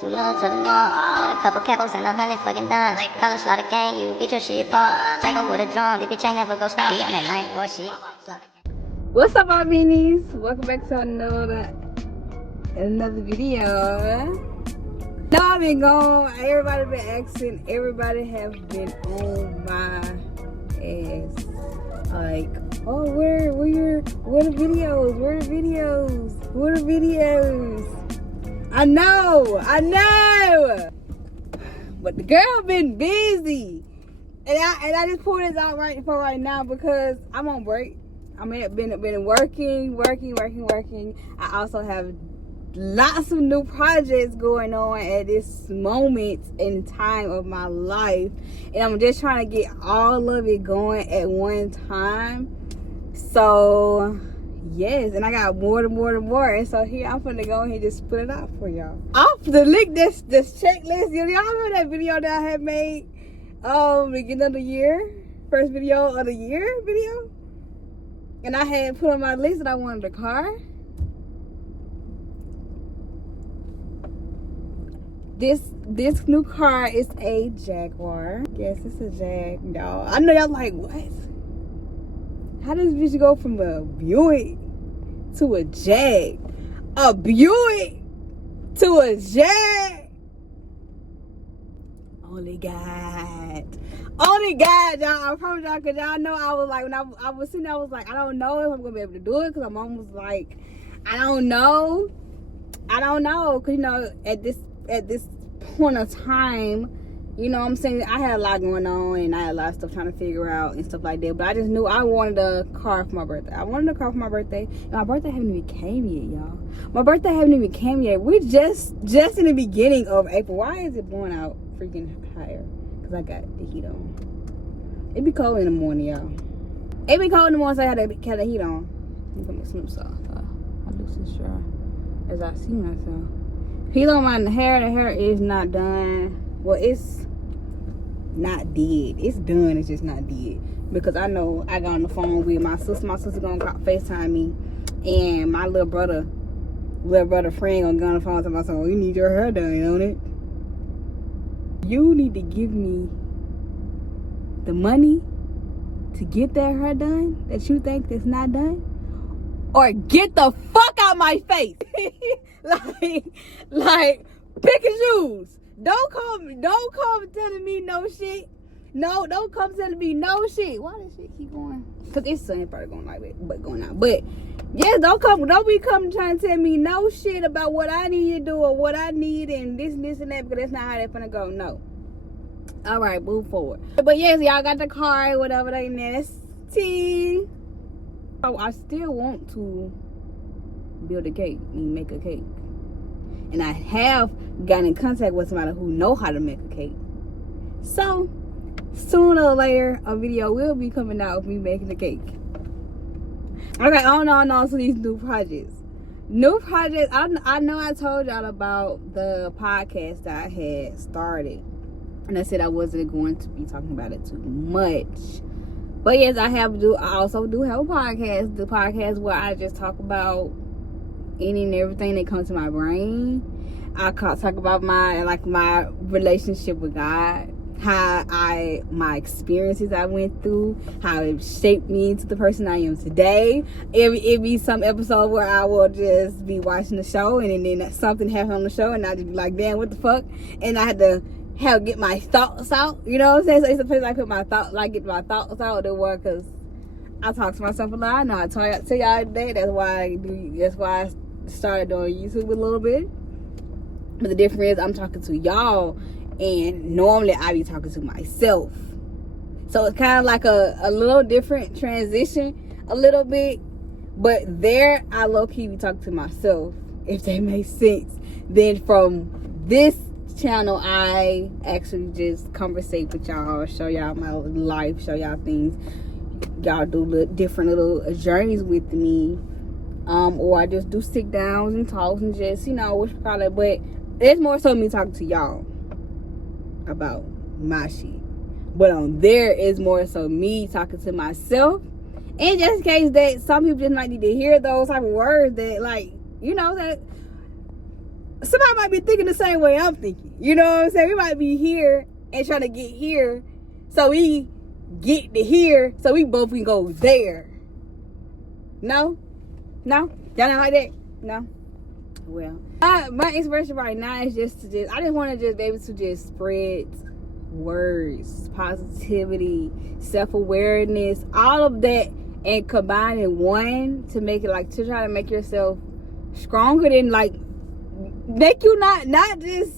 Too low to the mall, a couple capos and 100 fucking dimes. Color slaughter gang, you get your shit popped. Take up with a drum, if your chain never go stop. Be on that night, boy, shit. What's up, my beanies? Welcome back to another video. No, I've been gone. Everybody been asking. Everybody have been on my ass. Like, oh, where the videos? Where the videos? I know. But the girl been busy. And I just pulled this out right now because I'm on break. I mean, I've been working. I also have lots of new projects going on at this moment in time of my life. And I'm just trying to get all of it going at one time. So, yes. And I got more. And so here, I'm going to go ahead and just put it out for y'all. Off the link, this checklist. Y'all remember that video that I had made beginning of the year? First video of the year video? And I had put on my list that I wanted a car. This new car is a Jaguar. Yes, it's a Jag, y'all. I know y'all like, what? How does this bitch go from a Buick to a Jag? A Buick to a Jag? Only God, y'all. I promise y'all, because y'all know I was like, when I was sitting there, I was like, I don't know if I'm going to be able to do it, because my mom was like, I don't know, because, you know, at this point of time, you know what I'm saying, I had a lot going on, and I had a lot of stuff trying to figure out and stuff like that, but I just knew I wanted a car for my birthday. And my birthday haven't even came yet, y'all. We're just in the beginning of April. Why is it blowing out freaking higher? Because I got the heat on. It be cold in the morning, y'all. It be cold in the morning, so I had the heat on. Let me put my slips off. I look so dry as I see myself. Heat on my hair. The hair is not done. Well, it's not dead. It's done. It's just not dead. Because I know I got on the phone with my sister. My sister gonna FaceTime me. And my little brother friend gonna get on the phone and tell myself, you need your hair done, don't it? You need to give me the money to get that hair done that you think that's not done, or get the fuck out my face. like pick and choose. Don't come telling me no shit. No, don't come telling me no shit. Why does shit keep going? Cause it's sun probably going like it, but going out. But yeah, don't be coming trying to tell me no shit about what I need to do or what I need and this and that, because that's not how that's gonna go. No. All right, move forward. But yes, y'all got the car, whatever they nasty. Oh, I still want to build a cake and make a cake. And I have gotten in contact with somebody who know how to make a cake. So, sooner or later, a video will be coming out of me making a cake. Okay, on to these new projects. I know I told y'all about the podcast that I had started. And I said I wasn't going to be talking about it too much. But yes, I also do have a podcast. The podcast where I just talk about any and everything that comes to my brain. I talk about my relationship with God, my experiences I went through, how it shaped me into the person I am today. It be some episode where I will just be watching the show, and then something happens on the show, and I just be like, damn, what the fuck? And I had to get my thoughts out, you know what I'm saying? So it's a place I get my thoughts out there, because I talk to myself a lot. I know I tell y'all today. That's why I started doing YouTube a little bit. But the difference is I'm talking to y'all, and normally I be talking to myself. So it's kind of like a little different transition, a little bit. But there, I low-key be talking to myself, if that makes sense. Then from this channel, I actually just conversate with y'all, show y'all my life, show y'all things. Y'all do different little journeys with me. Or I just do sit downs and talks and just, you know, what you call it. But it's more so me talking to y'all about my shit. But on there is more so me talking to myself. And just in case that some people just might need to hear those type of words that, like, you know, that somebody might be thinking the same way I'm thinking. You know what I'm saying? We might be here and trying to get here, so we get to here, so we both can go there. No? Y'all not like that? No? Well, my inspiration right now is I just want to just be able to just spread words, positivity, self-awareness, all of that, and combine in one to make it like, to try to make yourself stronger than, like, make you not just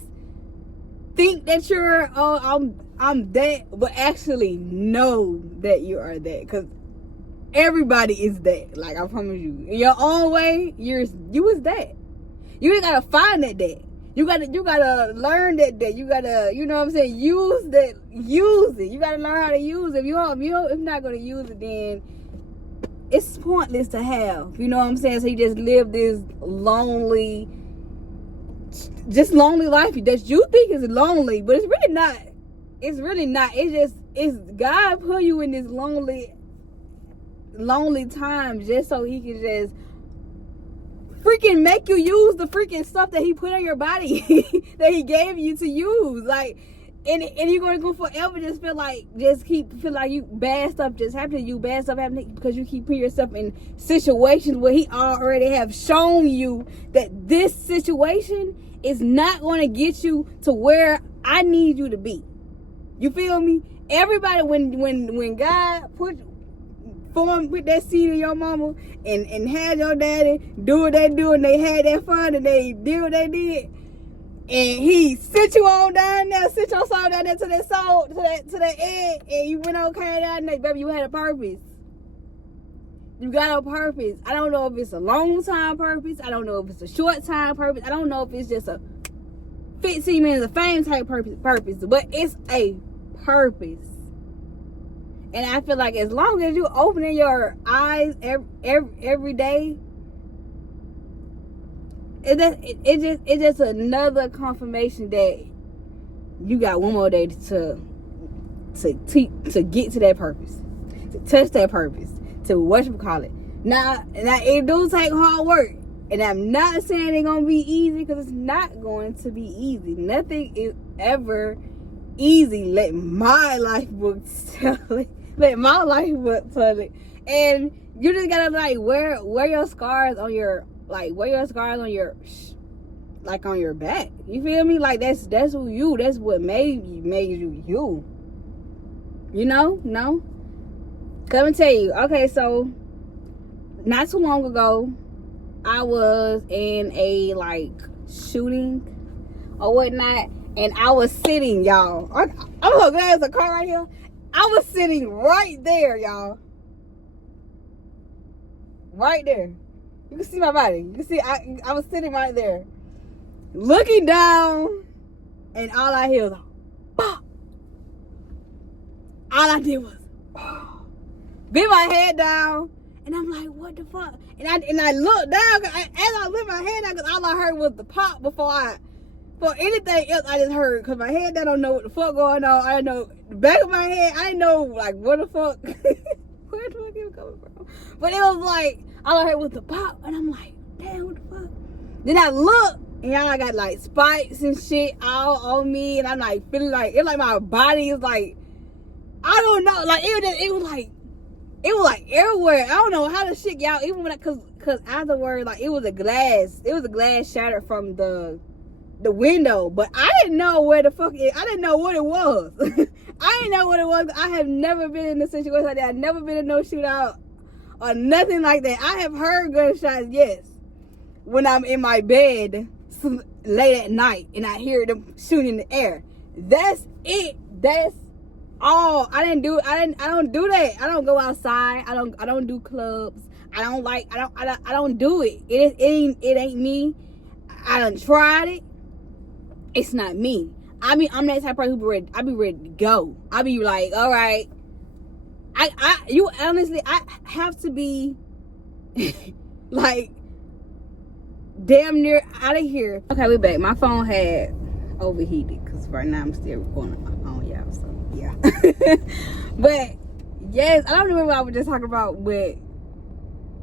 think that you're, oh, I'm that, but actually know that you are that, because everybody is that. Like, I promise you, in your own way, you is that. You ain't gotta find that. You gotta learn that. You gotta, you know what I'm saying, use it. You gotta learn how to use it. If you're not gonna use it, then it's pointless to have. You know what I'm saying? So you just live this lonely life that you think is lonely, but it's really not. It's really not. It's God put you in this lonely time just so he can just freaking make you use the freaking stuff that he put on your body that he gave you to use. Like, and you're gonna go forever just feel like you bad stuff just happening to you, bad stuff happening because you keep putting yourself in situations where he already have shown you that this situation is not gonna get you to where I need you to be. You feel me? Everybody, when God put that seed in your mama and had your daddy do what they do, and they had that fun and they did what they did, and he sit you on down there, sit your soul down there to that soul, to that egg, and you went on carry down there, baby, you had a purpose. You got a purpose. I don't know if it's a long time purpose. I don't know if it's a short time purpose. I don't know if it's just a 15 minutes of fame type purpose, but it's a purpose. And I feel like as long as you opening your eyes every day, it's just another confirmation that you got one more day to get to that purpose, to touch that purpose, to whatchamacallit. Now it do take hard work, and I'm not saying it's gonna be easy, because it's not going to be easy. Nothing is ever easy. Let my life book tell it. Let my life book tell it. And you just gotta like wear your scars on your, like, wear your scars on your, like, on your back. You feel me? Like, that's who you. That's what made you you. You know? No? Let me tell you. Okay, so not too long ago, I was in a like shooting or whatnot, and I was sitting, y'all. I'm so glad there's a car right here. I was sitting right there, y'all. Right there. You can see my body. You can see I was sitting right there, looking down, and all I hear was pop. All I did was bend my head down, and I'm like, what the fuck? And I looked down, as I lift my head down, because all I heard was the pop for anything else I just heard, because my head down, I don't know what the fuck going on. I don't know the back of my head. I know, like, what the fuck, where the fuck it was coming from. But it was like, all I heard was the pop, and I'm like, damn, what the fuck? Then I look, and y'all got like spikes and shit all on me, and I'm like feeling like, it's like my body is like, I don't know, like it was like everywhere. I don't know how the shit, y'all, even when cause afterward, like, it was a glass shattered from the window, but I didn't know where the fuck I didn't know what it was. I didn't know what it was. I have never been in a situation like that. I've never been in no shootout or nothing like that. I have heard gunshots, yes, when I'm in my bed late at night and I hear them shooting in the air. That's it. That's all. I don't do that. I don't go outside. I don't do clubs. I don't do it. It ain't me. I done tried it. It's not me. I mean, I'm that type of person who I be ready to go. I be like, all right. You honestly, I have to be like damn near out of here. Okay, we back. My phone had overheated because right now I'm still recording on my phone, y'all. So yeah. But yes, I don't remember what I was just talking about, but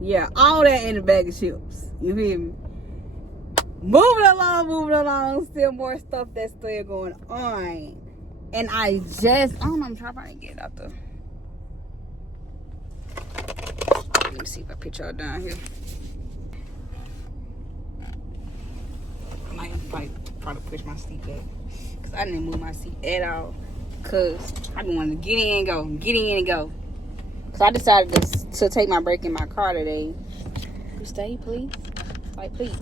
yeah, all that in a bag of chips. You feel me? moving along. Still more stuff that's still going on. And I don't know, I'm trying to get it out there. Let me see if I put y'all down here. I might probably push my seat back. Because I didn't move my seat at all. Because I been wanting to get in and go. So I decided to take my break in my car today. You stay, please? Like, please.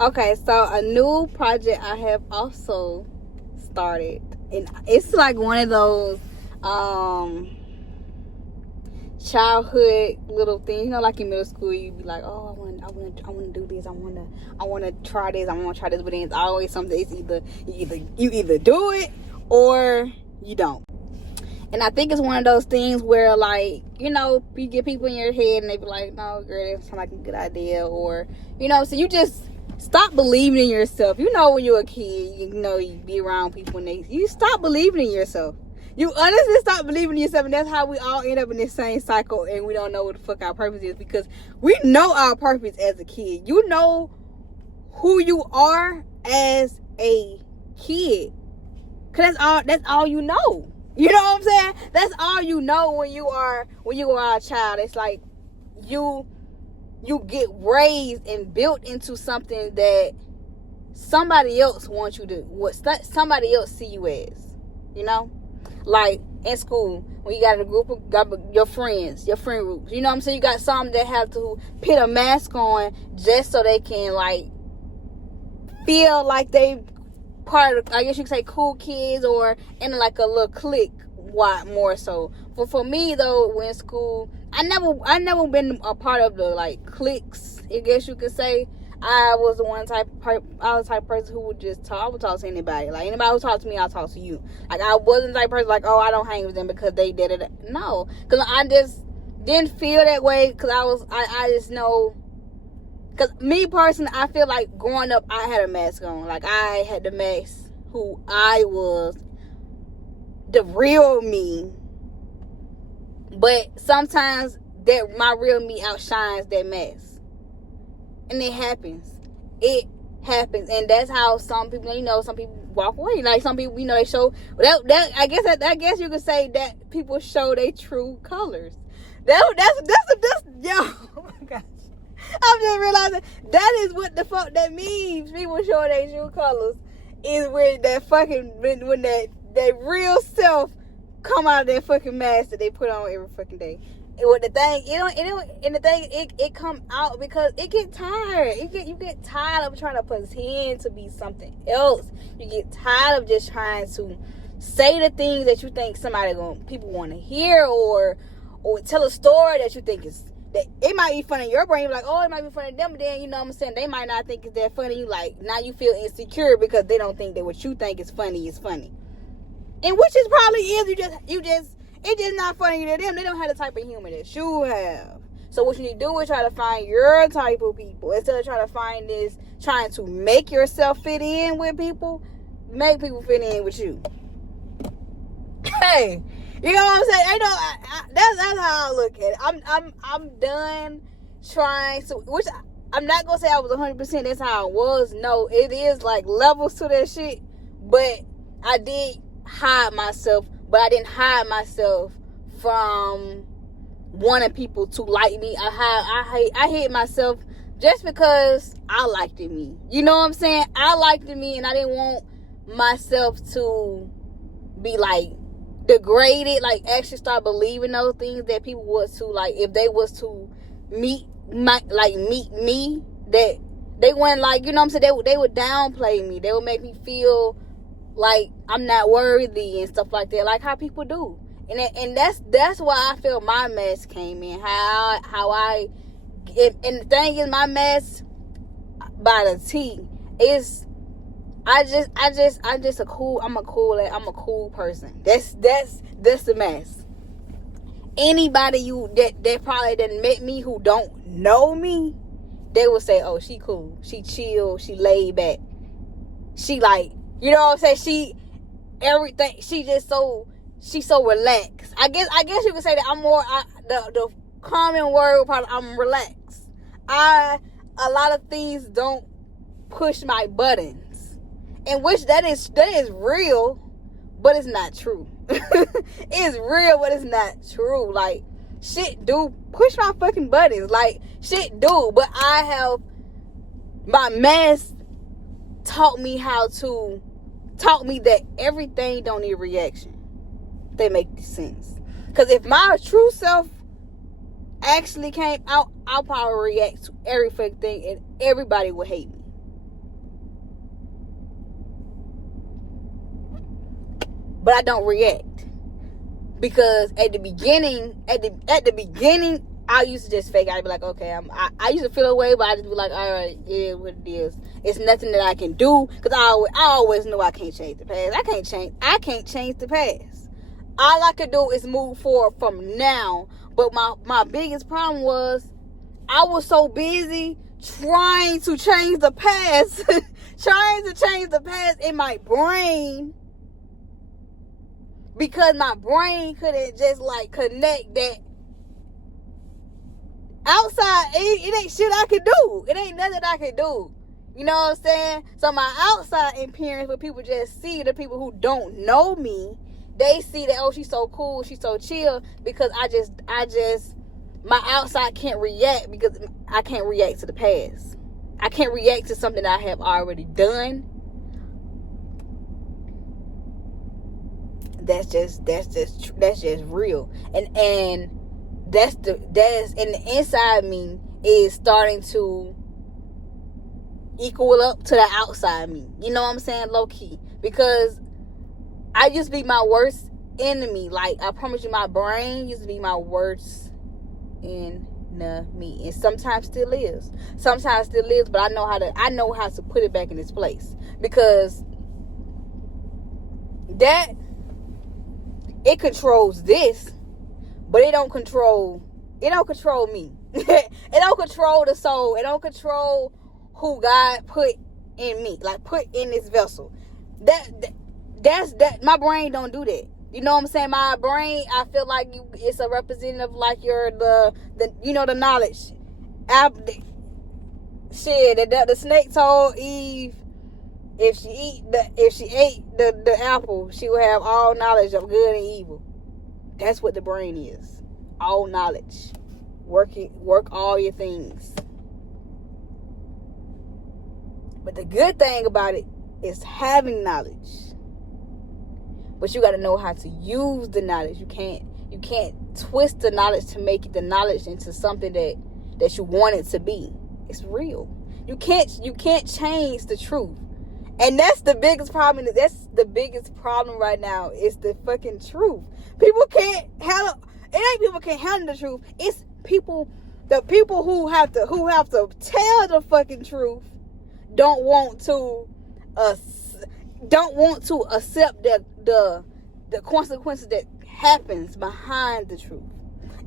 Okay, so a new project I have also started. And it's like one of those childhood little things. You know, like in middle school, you be like, oh, I want to do this. I want to try this. But then it's always something. It's you either do it or you don't. And I think it's one of those things where, like, you know, you get people in your head and they be like, no, girl, that sounds like a good idea. Or, you know, so you just stop believing in yourself. You know, when you're a kid, you know, you be around people and you stop believing in yourself. You honestly stop believing in yourself. And that's how we all end up in this same cycle. And we don't know what the fuck our purpose is. Because we know our purpose as a kid. You know who you are as a kid. Because that's all you know. You know what I'm saying? That's all you know when you are a child. It's like you get raised and built into something that somebody else wants you to, what somebody else see you as. You know? Like in school, when you got a group of your friend groups. You know what I'm saying? You got some that have to put a mask on just so they can, like, feel like they part of, I guess you could say, cool kids, or in like a little clique. What more so? For me though, when school, I never been a part of the, like, cliques, I guess you could say. I was the type of person who would just talk. I would talk to anybody. Like, anybody who talk to me, I'll talk to you. Like, I wasn't the type of person like, oh, I don't hang with them because they did it. No, because I just didn't feel that way. Because I just know. Because me personally, I feel like growing up, I had a mask on. Like, I had to mask who I was, the real me. But sometimes that my real me outshines that mask. And it happens. And that's how some people, you know, some people walk away. Like, some people, you know, they show I guess you could say that people show their true colors. That's yo, oh my gosh. I'm just realizing that is what the fuck that means. People showing their true colors is when that fucking when that real self come out of that fucking mask that they put on every fucking day. And what the thing, it come out because it get tired. You get tired of trying to pretend to be something else. You get tired of just trying to say the things that you think people want to hear, or tell a story that you think is, that it might be funny in your brain. Like, oh, it might be funny to them, but then, you know what I'm saying, they might not think it's that funny. You like, now you feel insecure because they don't think that what you think is funny. And which is probably is, it's just not funny to them. They don't have the type of humor that you have. So what you need to do is try to find your type of people. Instead of trying to make yourself fit in with people, make people fit in with you. Hey, you know what I'm saying? That's how I look at it. I'm done trying to, which I'm not gonna say I was 100%. That's how I was. No, it is like levels to that shit. But I did hide myself. But I didn't hide myself from wanting people to like me. I hid myself just because I liked me. You know what I'm saying? I liked me, and I didn't want myself to be, like, degraded. Like, actually start believing those things that people was to, like, if they was to meet me, that they wouldn't, like, you know what I'm saying? They would downplay me. They would make me feel like I'm not worthy and stuff like that, like how people do. And that's why I feel my mess came in. And the thing is, my mess by the T is I'm a cool person. That's the mess. Anybody that probably done met me who don't know me, they will say, oh, she cool, she chill, she laid back, she like, you know what I'm saying? She's so relaxed. I guess you could say that I'm more, the common word probably, I'm relaxed. I a lot of things don't push my buttons, in which that is real, but it's not true. It's real, but it's not true. Like, shit do push my fucking buttons. Like, shit do, but my mask taught me that everything don't need reaction. They make sense. Because if my true self actually came out, I'll probably react to every fucking thing and everybody would hate me. But I don't react. Because at the beginning, I used to just fake. I'd be like, okay, I used to feel away, but I just be like, all right, yeah, what it is. It's nothing that I can do, because I always know I can't change the past. I can't change the past. All I could do is move forward from now. But my biggest problem was I was so busy trying to change the past, trying to change the past in my brain, because my brain couldn't just like connect that outside. It ain't shit I could do. It ain't nothing I could do. You know what I'm saying? So my outside appearance, what people just see, the people who don't know me, they see that, oh, she's so cool, she's so chill, because my outside can't react, because I can't react to the past. I can't react to something I have already done. That's just real. And that's the inside me is starting to equal up to the outside me. You know what I'm saying? Low key. Because I used to be my worst enemy. Like, I promise you, my brain used to be my worst enemy. And sometimes still is. But I know how to put it back in its place. Because that, it controls this, but it don't control me. It don't control the soul. It don't control who God put in me, like put in this vessel. That's my brain don't do that. You know what I'm saying? My brain, I feel like it's a representative, like the knowledge. The snake told Eve, if she ate the apple, she would have all knowledge of good and evil. That's what the brain is. All knowledge. Work all your things. But the good thing about it is having knowledge. But you got to know how to use the knowledge. You can't twist the knowledge to make the knowledge into something that you want it to be. It's real. You can't change the truth. And that's the biggest problem. That's the biggest problem right now, is the fucking truth. People can't handle. It ain't people can't handle the truth. It's people. The people who have to tell the fucking truth don't want to accept the consequences that happens behind the truth.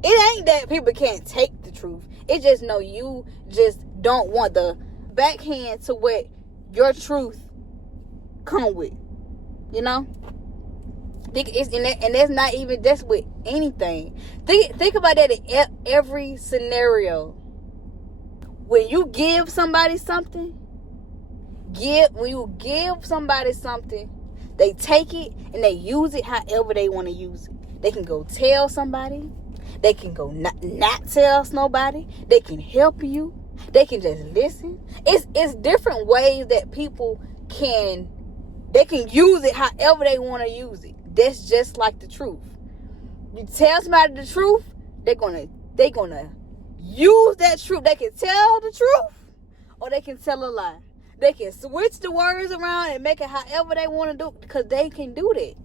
It ain't that people can't take the truth. It just know you just don't want the backhand to what your truth come with. You know? And that's not even just with anything. Think about that in every scenario. When you give somebody something, they take it and they use it however they want to use it. They can go tell somebody. They can go not tell nobody. They can help you. They can just listen. It's different ways that people can use it however they want to use it. That's just like the truth. You tell somebody the truth, they're gonna use that truth. They can tell the truth, or they can tell a lie. They can switch the words around and make it however they want to do, because they can do that.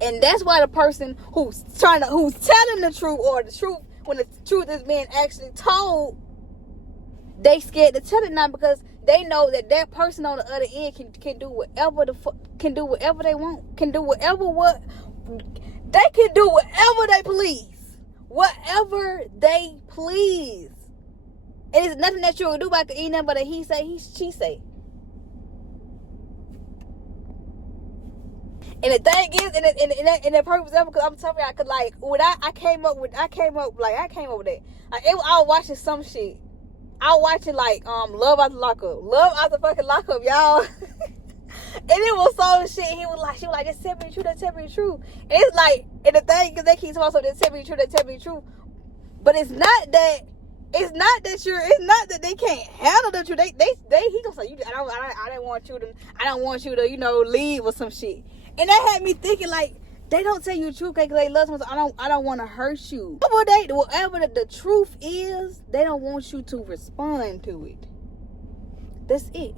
And that's why the person who's telling the truth, or the truth, when the truth is being actually told, they scared to tell it now, because they know that person on the other end can do whatever they want, can do whatever they please, whatever they please. And it's nothing that you can do about the nothing but a he say, she say. And the thing is, and the purpose of it, because I'm telling you, because like when I came up with that. I was watching some shit, I watch it like Love After Lockup. Love After fucking Lockup, y'all. And it was so shit. She was like, just tell me the truth, just tell me the truth. And it's like, and the thing, because they keep talking about, just tell me the truth, just tell me the truth. But it's not that they can't handle the truth. He gonna say, I don't want you to, leave or some shit. And that had me thinking, like, they don't tell you the truth because they love someone. So I don't want to hurt you. Whatever the truth is, they don't want you to respond to it. That's it.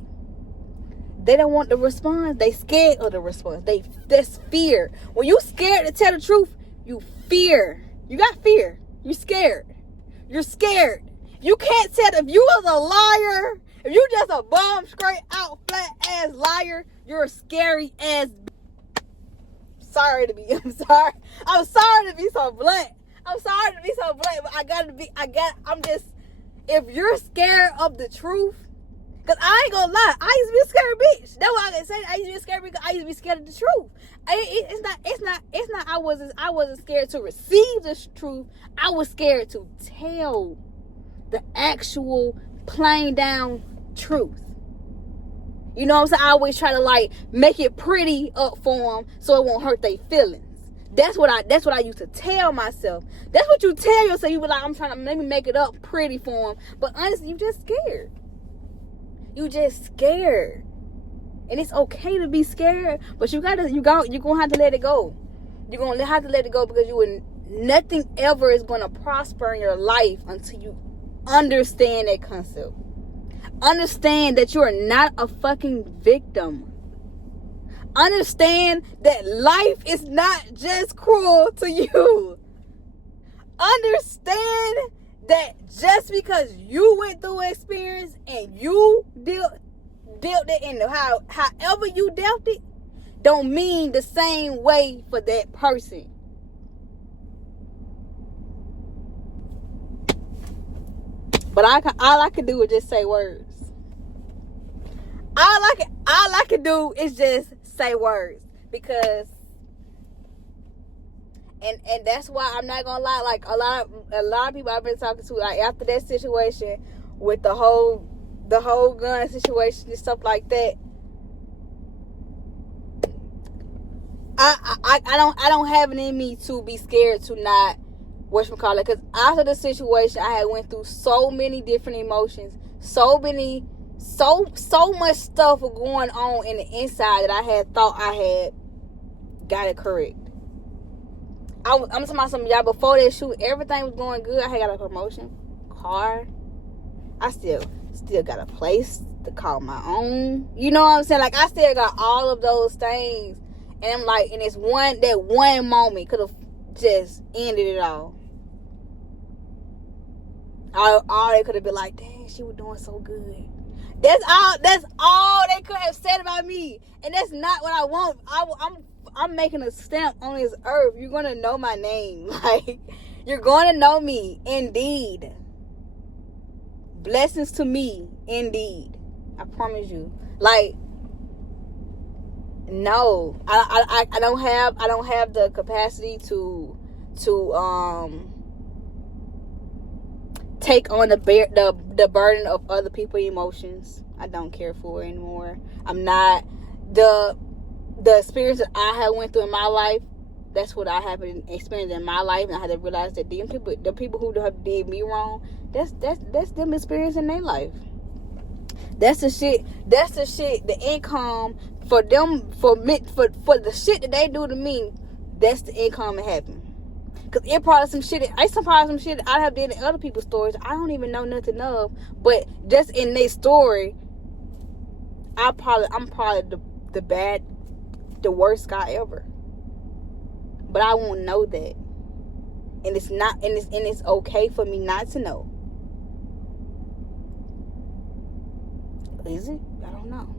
They don't want the response. They scared of the response. That's fear. When you scared to tell the truth, you fear. You got fear. You scared. You're scared. You can't tell if you was a liar. If you just a bum, straight out, flat ass liar, you're a scary ass. I'm sorry to be so blunt. But if you're scared of the truth, because I ain't gonna lie, I used to be a scary bitch. That's why I can say I used to be scared because I used to be scared of the truth. It's not I wasn't scared to receive the truth. I was scared to tell the actual plain down truth. You know what I'm saying? I always try to like make it pretty up for them so it won't hurt their feelings. That's what I used to tell myself. That's what you tell yourself. You be like, I'm trying to maybe make it up pretty for them, but honestly, you just scared. You just scared. And it's okay to be scared, but you're gonna have to let it go. You're gonna have to let it go because nothing ever is gonna prosper in your life until you understand that concept. Understand that you are not a fucking victim. Understand that life is not just cruel to you. Understand that just because you went through an experience and you dealt it in however you dealt it, don't mean the same way for that person. But all I can do is just say words. All I can do is just say words because. And that's why I'm not gonna lie. Like a lot of people I've been talking to, like after that situation with the whole gun situation and stuff like that, I don't have it in me to be scared to not whatchamacallit. Because after the situation, I had went through so many different emotions, so much stuff was going on in the inside that I had thought I had got it correct. I'm talking about some y'all before that shoot, everything was going good. I had got a promotion, car. I still got a place to call my own. You know what I'm saying? Like I still got all of those things, and I'm like, and that one moment could have just ended it all. All they could have been like, dang, she was doing so good. That's all they could have said about me, and that's not what I want. I'm making a stamp on this earth. You're gonna know my name. Like, you're gonna know me. Indeed. Blessings to me. Indeed. I promise you. Like, no. I don't have the capacity to take on the burden of other people's emotions. I don't care for it anymore. I'm not the experience that I had went through in my life, that's what I have experienced in my life, and I had to realize that the people who have did me wrong, that's them experiencing their life. That's the shit. The income for them, for the shit that they do to me, that's the income that happened. Cause it probably some shit. Some shit I have did in other people's stories I don't even know nothing of, but just in their story, I'm probably the worst guy ever. But I won't know that. And it's okay for me not to know. Is it? I don't know.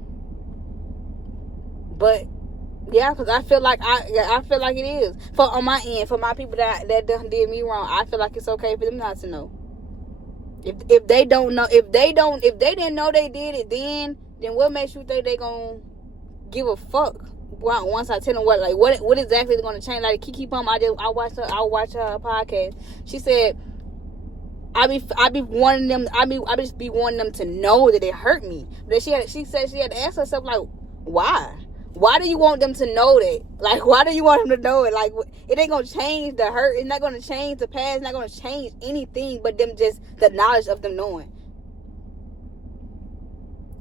But yeah, because I feel like it is. On my end, for my people that did me wrong, I feel like it's okay for them not to know. If they don't know, if they didn't know they did it then what makes you think they gonna give a fuck? Once I tell them what exactly is going to change. Like Keke Palmer, I watched her podcast. She said I be wanting them. I just be wanting them to know that it hurt me. But she said she had to ask herself, like, why? Why do you want them to know that? Like, why do you want them to know it? Like, it ain't gonna change the hurt. It's not gonna change the past. It's not gonna change anything but them just the knowledge of them knowing.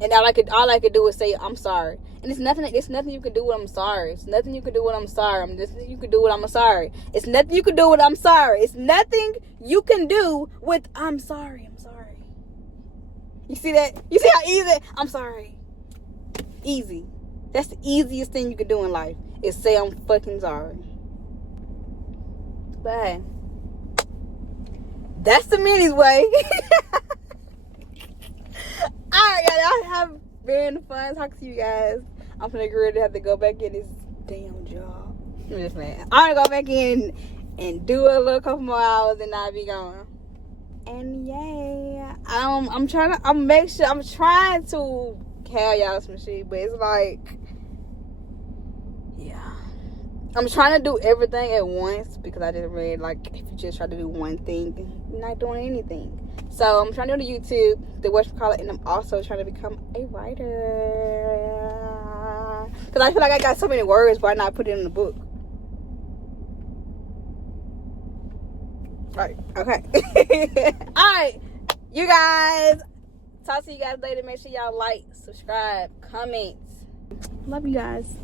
And all I could do is say, I'm sorry. And it's nothing you can do with I'm sorry. It's nothing you can do with I'm sorry. You can do with I'm sorry. It's nothing you can do with I'm sorry. It's nothing you can do with I'm sorry. I'm sorry. You see that? You see how easy? I'm sorry. Easy. That's the easiest thing you can do in life is say I'm fucking sorry. But hey, that's the Minnie's way. Alright, guys, I have been fun talking to you guys. I'm gonna agree to have to go back in this damn job. I'm just playing. I'm gonna go back in and do a little couple more hours and I'll be gone. And yeah, I'm trying to carry y'all some shit, but it's like, yeah, I'm trying to do everything at once because I just read, like, if you just try to do one thing, you're not doing anything. So I'm trying to do the YouTube, the whatchamacallit, and I'm also trying to become a writer. Because I feel like I got so many words, why not put it in the book? Right, okay. Alright, you guys. Talk to you guys later. Make sure y'all like, subscribe, comment. Love you guys.